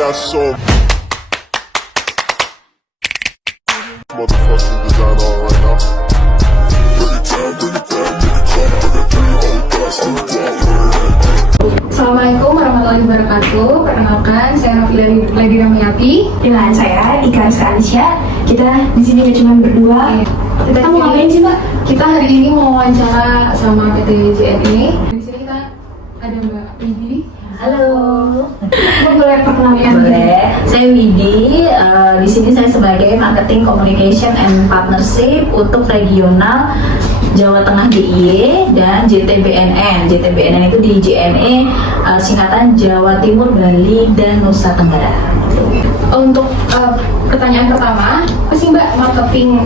got so motherfucking design on right now. Bring it down, bring it down, make it clap. I got 3 old guys to Assalamualaikum warahmatullahi wabarakatuh. Perkenalkan, saya Rafila Lady Ramayati. Dengan saya Ika Rizka. Kita di sini gak cuma berdua. Kita mau ngapain sih, Mbak? Kita hari ini mau wawancara sama PT JNE. Di sini kita ada Mbak Widi. Halo. Boleh perkenalkan? Boleh. Saya Widi. Di sini saya sebagai Marketing Communication and Partnership untuk regional Jawa Tengah DIY dan JTBNN. JTBNN itu di JNE, singkatan Jawa Timur, Bali, dan Nusa Tenggara. Untuk pertanyaan pertama, apa sih Mbak marketing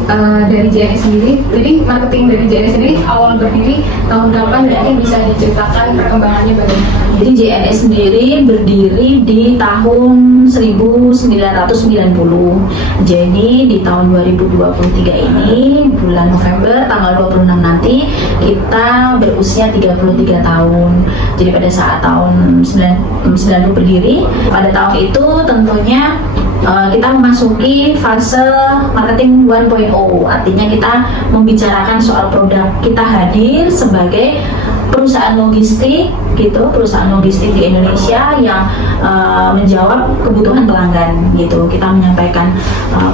dari JNE sendiri? Jadi marketing dari JNE sendiri awal berdiri tahun kapan dan ini bisa diceritakan perkembangannya bagaimana? Jadi JNE sendiri berdiri di tahun 1990. Jadi di tahun 2023 ini bulan November tanggal 26 nanti kita berusia 33 tahun. Jadi pada saat tahun 90 berdiri, pada tahun itu tentunya kita memasuki fase marketing 1.0. Artinya kita membicarakan soal produk. Kita hadir sebagai perusahaan logistik gitu, perusahaan logistik di Indonesia yang menjawab kebutuhan pelanggan gitu. Kita menyampaikan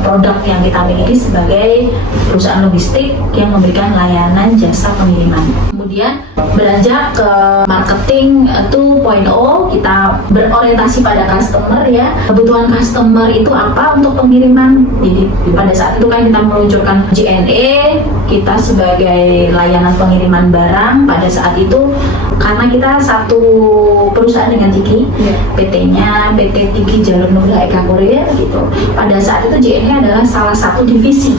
produk yang kita miliki sebagai perusahaan logistik yang memberikan layanan jasa pengiriman. Kemudian beranjak ke marketing 2.0, kita berorientasi pada customer ya. Kebutuhan customer itu apa untuk pengiriman. Jadi pada saat itu kan kita meluncurkan JNE, kita sebagai layanan pengiriman barang pada saat itu karena kita satu perusahaan dengan Tiki, PT-nya PT Tiki Jalur Nugraha Eka Kurir gitu. Pada saat itu JNE adalah salah satu divisi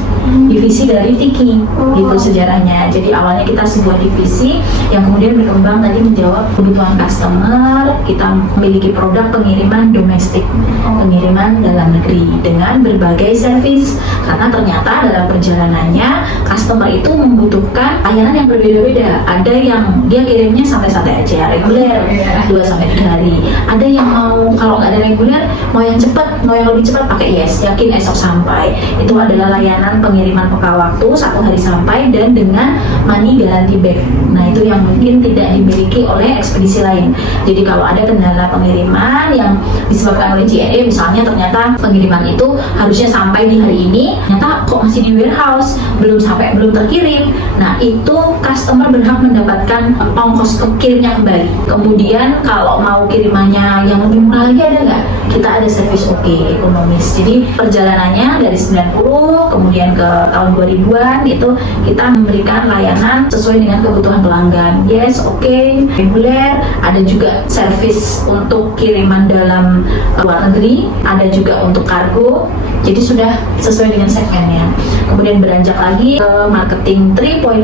dari Tiki gitu sejarahnya. Jadi awalnya kita sebuah divisi yang kemudian berkembang tadi menjawab kebutuhan customer. Kita memiliki produk pengiriman domestik, pengiriman dalam negeri dengan berbagai servis karena ternyata dalam perjalanannya customer itu membutuhkan layanan yang berbeda-beda. Ada yang dia kirimnya santai-santai aja, reguler 2-3 hari. Ada yang mau kalau nggak ada reguler, mau yang cepat, mau yang lebih cepat pakai yes, yakin esok sampai. Itu adalah layanan pengiriman peka waktu 1 hari sampai dan dengan money guarantee back. Nah itu yang mungkin tidak dimiliki oleh ekspedisi lain. Jadi kalau ada kendala pengiriman yang disebabkan oleh JNE, misalnya ternyata pengiriman itu harusnya sampai di hari ini, ternyata kok masih di warehouse, belum sampai, belum terkirim. Nah itu customer berhak mendapatkan ongkos kirimnya kembali. Kemudian kalau mau kirimannya yang lebih murah lagi ada nggak? Kita ada servis ekonomis. Jadi perjalanannya dari 90 kemudian ke tahun 2000-an itu kita memberikan layanan sesuai dengan kebutuhan pelanggan. Yes, reguler, ada juga servis untuk kiriman dalam luar negeri, ada juga untuk kargo. Jadi sudah sesuai dengan segmennya. Kemudian beranjak lagi ke marketing 3.0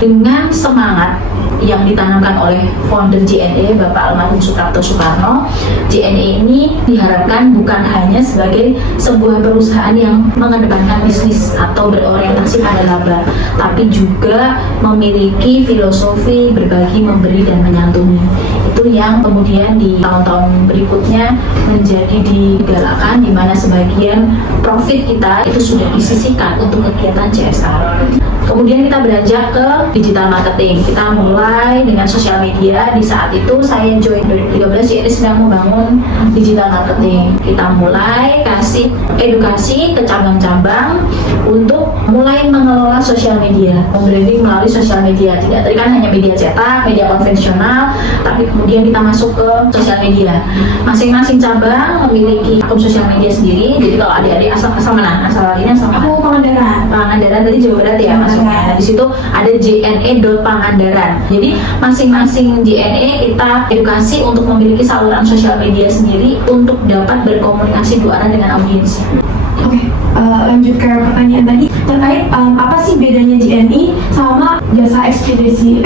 dengan semangat yang ditanamkan oleh founder JNE Bapak Almarhum Suprapto Soekarno. JNE ini diharapkan bukan hanya sebagai sebuah perusahaan yang mengedepankan bisnis atau berorientasi pada laba, tapi juga memiliki filosofi berbagi, memberi, dan menyantuni. Itu yang kemudian di tahun-tahun berikutnya menjadi digalakkan, di mana sebagian profit kita itu sudah disisihkan untuk kegiatan CSR. Kemudian kita beranjak ke digital marketing. Kita mulai dengan sosial media. Di saat itu saya join 2013, JNE sedang membangun digital marketing. Kita mulai kasih edukasi ke cabang-cabang untuk mulai mengelola sosial media, membranding melalui sosial media. Tidak tadi kan hanya media cetak, media konvensional, tapi kemudian kita masuk ke sosial media. Masing-masing cabang memiliki akun sosial media sendiri. Jadi kalau adik-adik asal mana? Asal ini asal mana? Aku Pangandaran. Pangandaran tadi Jawa Barat ya masuknya. Nah, di situ ada JNE.Pangandaran. Jadi masing-masing JNE kita edukasi untuk memiliki saluran sosial media sendiri untuk dapat berkomunikasi dua arah dengan audiensnya. Oke. lanjut ke pertanyaan tadi terkait apa sih bedanya JNE sama jasa ekspedisi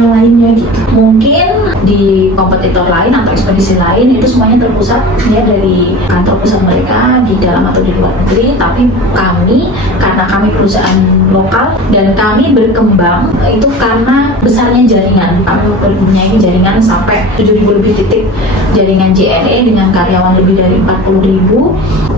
yang lainnya gitu. Mungkin di kompetitor lain atau ekspedisi lain itu semuanya terpusat ya dari kantor pusat mereka di dalam atau di luar negeri, tapi kami karena kami perusahaan lokal dan kami berkembang itu karena besarnya jaringan. Kami mempunyai jaringan sampai 7.000 lebih titik jaringan JNE dengan karyawan lebih dari 40.000.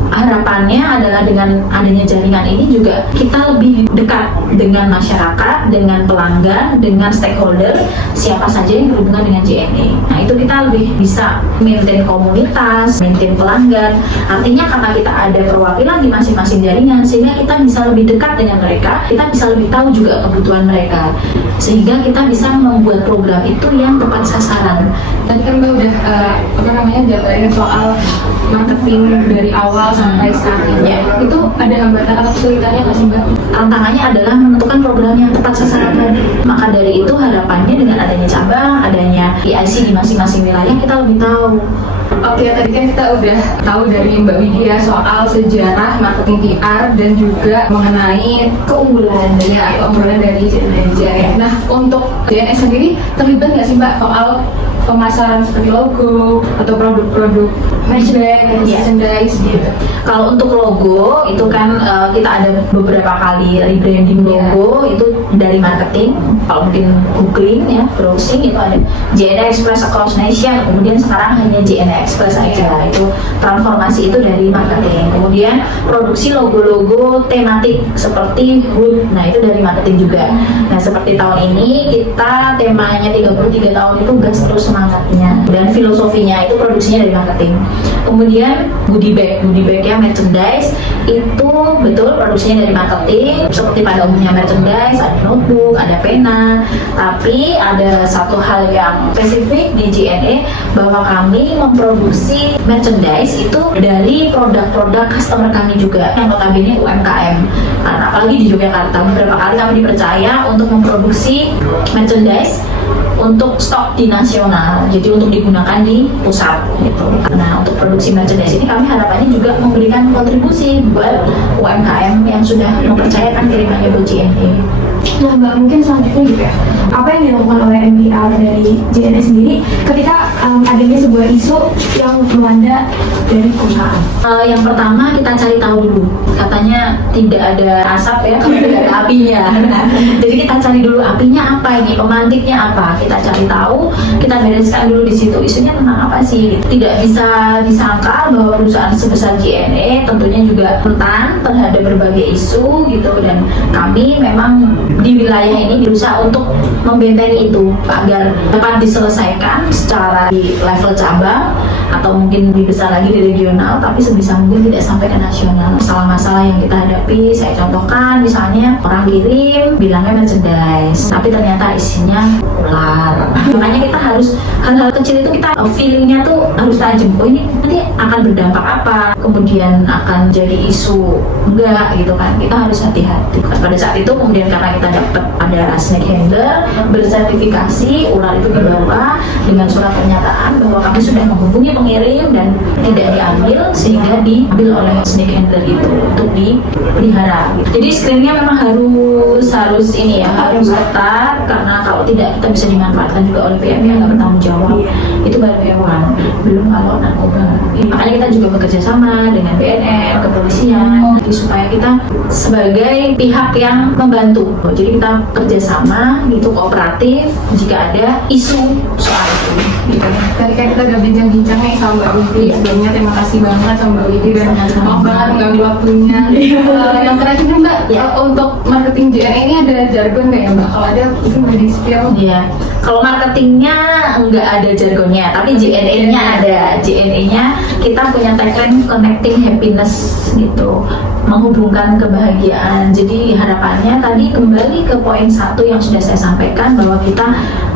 Harapannya adalah dengan adanya jaringan ini juga kita lebih dekat dengan masyarakat, dengan pelanggan, dengan stakeholder, siapa saja yang berhubungan dengan JNE. Nah itu kita lebih bisa maintain komunitas, maintain pelanggan. Artinya karena kita ada perwakilan di masing-masing jaringan, sehingga kita bisa lebih dekat dengan mereka, kita bisa lebih tahu juga kebutuhan mereka, sehingga kita bisa membuat program itu yang tepat sasaran. Tadi kan Mbak udah jabarin soal marketing dari awal sampai sekarang. Ya. Itu ada hambatan atau kesulitannya nggak sih Mbak? Tantangannya adalah menentukan program yang tepat sasaran tadi. Maka dari itu harapannya dengan adanya cabang, adanya PIC di masing-masing wilayah, kita lebih tahu. Oke, tadi kan kita udah tahu dari Mbak Widya soal sejarah marketing PR dan juga mengenai keunggulan dari JNE. Nah, untuk JNE sendiri terlibat nggak sih Mbak soal pemasaran seperti logo atau produk-produk merchandise gitu? Kalau untuk logo itu kan kita ada beberapa kali rebranding logo itu dari marketing. Kalau mungkin googling ya, browsing itu ada JNE Express Across Nation, kemudian sekarang hanya JNE Express aja. Itu transformasi itu dari marketing. Kemudian produksi logo-logo tematik seperti hood, nah itu dari marketing juga. Nah seperti tahun ini kita temanya 33 tahun itu gas terus semangatnya, dan filosofinya itu produksinya dari marketing. Kemudian goodie bag ya, merchandise itu betul produksinya dari marketing. Seperti pada umumnya merchandise, ada notebook, ada pena, tapi ada satu hal yang spesifik di JNE bahwa kami memproduksi merchandise itu dari produk-produk customer kami juga yang notabene UMKM. Karena apalagi di Yogyakarta beberapa kali kami dipercaya untuk memproduksi merchandise untuk stok di nasional, jadi untuk digunakan di pusat gitu. Nah untuk produksi merchandise ini kami harapannya juga memberikan kontribusi buat UMKM yang sudah mempercayakan kirimannya buat JNE. Nah Mbak, mungkin selanjutnya gitu ya, apa yang dilakukan oleh MPR dari JNE sendiri ketika adanya sebuah isu yang melanda dari perusahaan? Yang pertama kita cari tahu dulu, katanya tidak ada asap ya kalau tidak ada apinya. Jadi kita cari dulu apinya apa ini, pemantiknya apa, kita cari tahu, kita bereskan dulu di situ isunya tentang apa sih. Tidak bisa disangka bahwa perusahaan sebesar JNE tentunya juga rentan terhadap berbagai isu gitu, dan kami memang di wilayah ini berusaha untuk membentengi itu agar dapat diselesaikan secara di level cabang atau mungkin lebih besar lagi di regional, tapi sebisa mungkin tidak sampai ke nasional. Masalah-masalah yang kita hadapi saya contohkan, misalnya orang kirim bilangnya merchandise tapi ternyata isinya ular. Makanya kita harus hal-hal kecil itu kita feelingnya tuh harus tajam, oh ini nanti akan berdampak apa, kemudian akan jadi isu enggak gitu kan, kita harus hati-hati. Pada saat itu kemudian karena kita dapat ada snake handler bersertifikasi, ular itu dibawa dengan surat pernyataan bahwa kami sudah menghubungi pengirim dan tidak diambil, sehingga diambil oleh snake handler itu untuk dipelihara. Jadi screeningnya memang harus ini ya, harus ketat, karena kalau tidak kita bisa dimanfaatkan juga oleh pihak yang nggak bertanggung jawab. Itu baru hewan, belum kalau narkoba. Makanya kita juga bekerja sama dengan BNN, kepolisian, supaya kita sebagai pihak yang membantu. Jadi kita kerjasama, itu kooperatif jika ada isu soal itu. Gitu. Tadi kan kita udah bincang-bincang nih sama Mbak Widi. Sebelumnya terima kasih banget sama Mbak Widi dan maaf banget mengambil waktunya. Yang terakhir nih Mbak, untuk marketing JNE ini ada jargon nggak ya Mbak? Kalau ada mungkin boleh di-spill. Iya, kalau marketingnya nggak ada jargonnya, tapi JNE-nya ada. JNE-nya kita punya tagline connecting happiness gitu, menghubungkan kebahagiaan. Jadi harapannya tadi kembali ke poin 1 yang sudah saya sampaikan, bahwa kita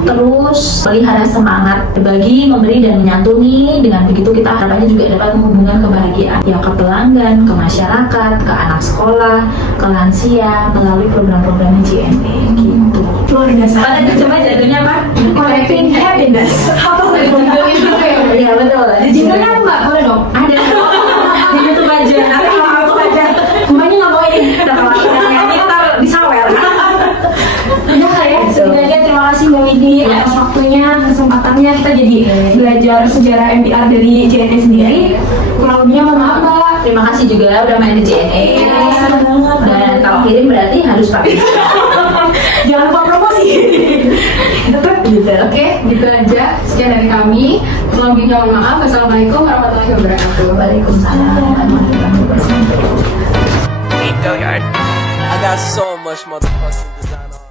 terus pelihara semangat berbagi, memberi dan menyantuni. Dengan begitu kita harapannya juga dapat menghubungkan kebahagiaan ya ke pelanggan, ke masyarakat, ke anak sekolah, ke lansia melalui program-program JNE gitu. Luar biasa. Pada coba jadinya apa? Connecting happiness. Apa Iya betul. judulnya Mbak, boleh dong? Ada di YouTube aja. Ada di YouTube aja. jadi belajar sejarah MBR dari JNE sendiri. Kurang lebihnya mohon maaf Mbak. Terima kasih juga udah main di JNE. Dan kalau kirim berarti harus pakai. Jangan lupa promosi. Tetap gitu. Oke, gitu aja. Sekian dari kami. Kurang lebihnya mohon maaf. Wassalamualaikum warahmatullahi wabarakatuh. Waalaikumsalam warahmatullahi wabarakatuh. I got so much motherfucking design on.